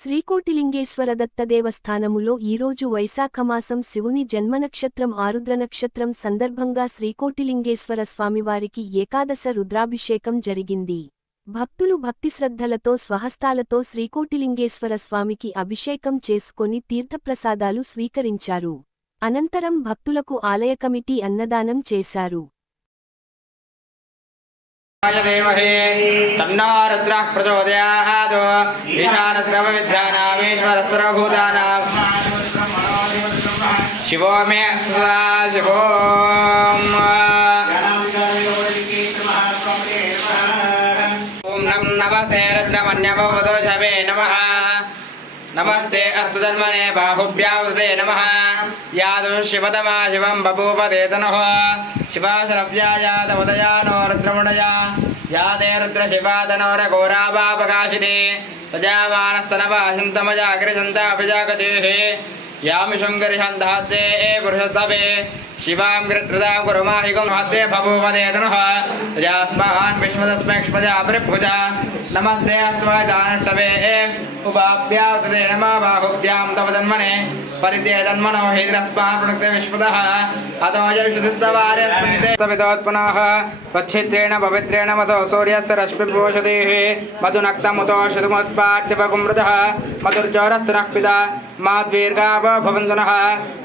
శ్రీకోటిలింగేశ్వరదత్త దేవస్థానములో ఈరోజు వైశాఖమాసం శివుని జన్మనక్షత్రం ఆరుద్రనక్షత్రం సందర్భంగా శ్రీకోటిలింగేశ్వర స్వామివారికి ఏకాదశ రుద్రాభిషేకం జరిగింది. భక్తులు భక్తిశ్రద్ధలతో స్వహస్తాలతో శ్రీకోటిలింగేశ్వర స్వామికి అభిషేకం చేసుకొని తీర్థప్రసాదాలు స్వీకరించారు. అనంతరం భక్తులకు ఆలయ కమిటీ అన్నదానం చేశారు. देवहे तन्नो रुद्रः प्रचोदयात् ईशानसर्वविद्यानामीश्वरः सर्वभूतानां शिवो मे सदा शिवो ॐ नमस्ते रुद्रमन्यभवतो शवे नमः नमस्ते अस्तु जन्मने बाहुभ्यावते नमः यादु शिवतमा शिवं बभूवते तनः शिवाशरव्यायादवदयानो रुद्रमुडया यादे रुद्रशिवातनोरघोरावापकाशिने तजामानस्तनवासिन्तमजाग्रसन्ताभिजागतेः यामिशङ्करिषन्धात्ते पुरुषस्तवे शिवां गृत्रदां कुरुमाहिकं हात्ते बभूवते तनः तजास्मान् विश्वतस्मैक्ष्मजा परिभुजा नमस्ते अस्त्वादानष्टवे उपाभ्यावते नमः बाहुभ्यां तव जन्मने परिते जन्मनो हेद्रस्मान् प्रणक्ते विश्वतः अतो यशुतिस्तवार्यस्मिते सवितोत्पुनः त्वच्छित्रेण पवित्रेण वसो सूर्यस्य रश्मिर्भूषतेः मधुनक्तमुतो शतमुत्पाट्यपकुमृतः मधुर्जोरस्तनः पिता माद्वीर्गाव भवन्तुनः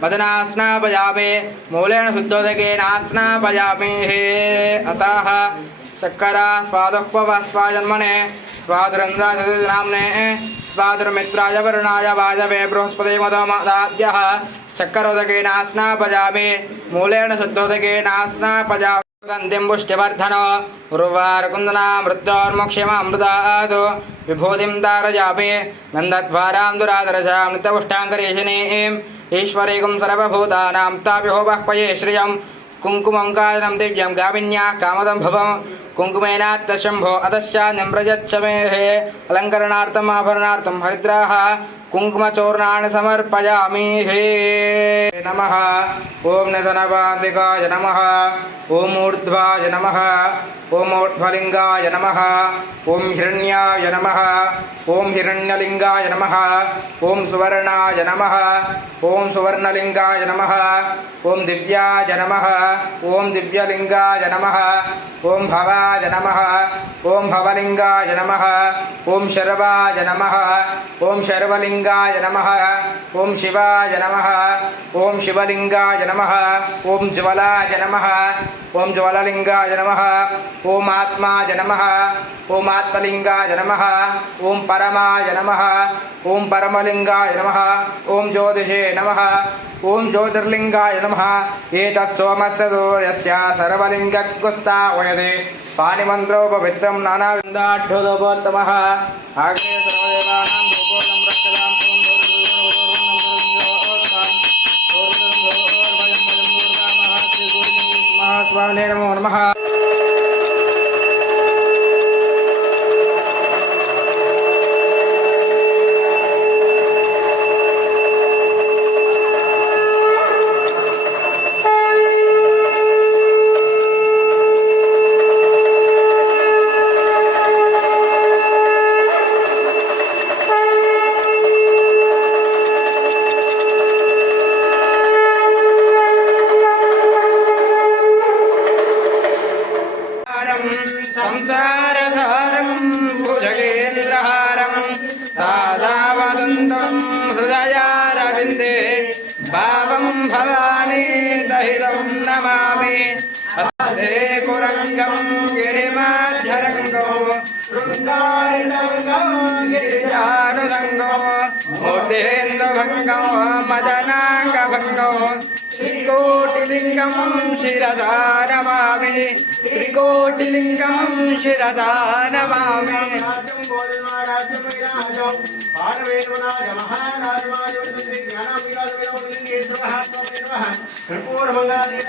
मदनास्नापयामि मूलेन शुद्धोदकेनास्नापयामि अतः शक्करा स्वादुपवस्वाजन्मने स्वादुरन्द्राजनाम्ने स्वादुर्मित्राय वरुणाय वाजवे बृहस्पति मदोमदाभ्यः शक्करोदकेनास्नापयामि मूलेन शुद्धोदकेनास्नापयामि गन्धिं पुष्टिवर्धनो उर्वारकुन्दना मृत्योर्मोक्षमामृतात् विभूतिं तारयामि गन्धद्वारां दुरादर्शां नित्यपुष्टाङ्करेशिनीम् ईश्वरीकं सर्वभूतानां ताभिहोवः पये श्रियं कुङ्कुमं कादनं दिव्यं गामिन्याः कामदं भवं कुङ्कुमेनात्तशम्भो अतश्चान्यम्रजच्छमेः अलङ्करणार्थम् आभरणार्थं हरिद्राः कुङ्कुमचूर्णानि समर्पयामि नमः। ॐ निधनवादिकाय नमः। ॐ ऊर्ध्वाय नमः। ॐ ऊर्ध्वलिङ्गाय नमः। ॐ हिरण्याय नमः। ॐ हिरण्यलिङ्गाय नमः। ॐ सुवर्णाय नमः। ॐ सुवर्णलिङ्गाय नमः। ॐ दिव्याय नमः। ॐ दिव्यलिङ्गाय नमः। ॐ भवाय नमः। ॐ भवलिङ्गाय नमः। ॐ शर्वाय नमः। ॐ शर्वलिङ्गाय नमः। ॐ शिवाय नमः। ॐ शिवलिङ्गाय नमः। ॐ ज्वलाय नमः। ॐ ज्वललिङ्गाय नमः। ॐ आत्माय नमः। ॐ आत्मलिङ्गाय नमः। ॐ परमाय नमः। ॐ परमलिङ्गाय नमः। ॐ ज्योतिषे नमः। ॐ ज्योतिर्लिङ्गाय नमः। एतत् सोमस्य सूर्यस्य सर्वलिङ्गकुस्तावयते पाणिमन्त्रोपवित्रं नानाविन्दाढ्योदोपोत्तमः आग्ने सर्वदेवानां भूगोलं रक्षतां स्वामिने नमो नमः। संसारसारं भुजगेन्द्रहारं सादावदन्तं हृदयारविन्दे भावं भवानी दहितं नमामि हस्ते कुरङ्गं गिरिमाध्यरङ्गो शृङ्गारितङ्गं गिरिजानुरङ्गो मूर्तेन्दुभङ्गो मदनाङ्गभङ्गो त्रिकोटिलिङ्गं शिरसा नमामि त्रिकोटिलिङ्गं शिरसा नमामि। कर्पूरमङ्गलानि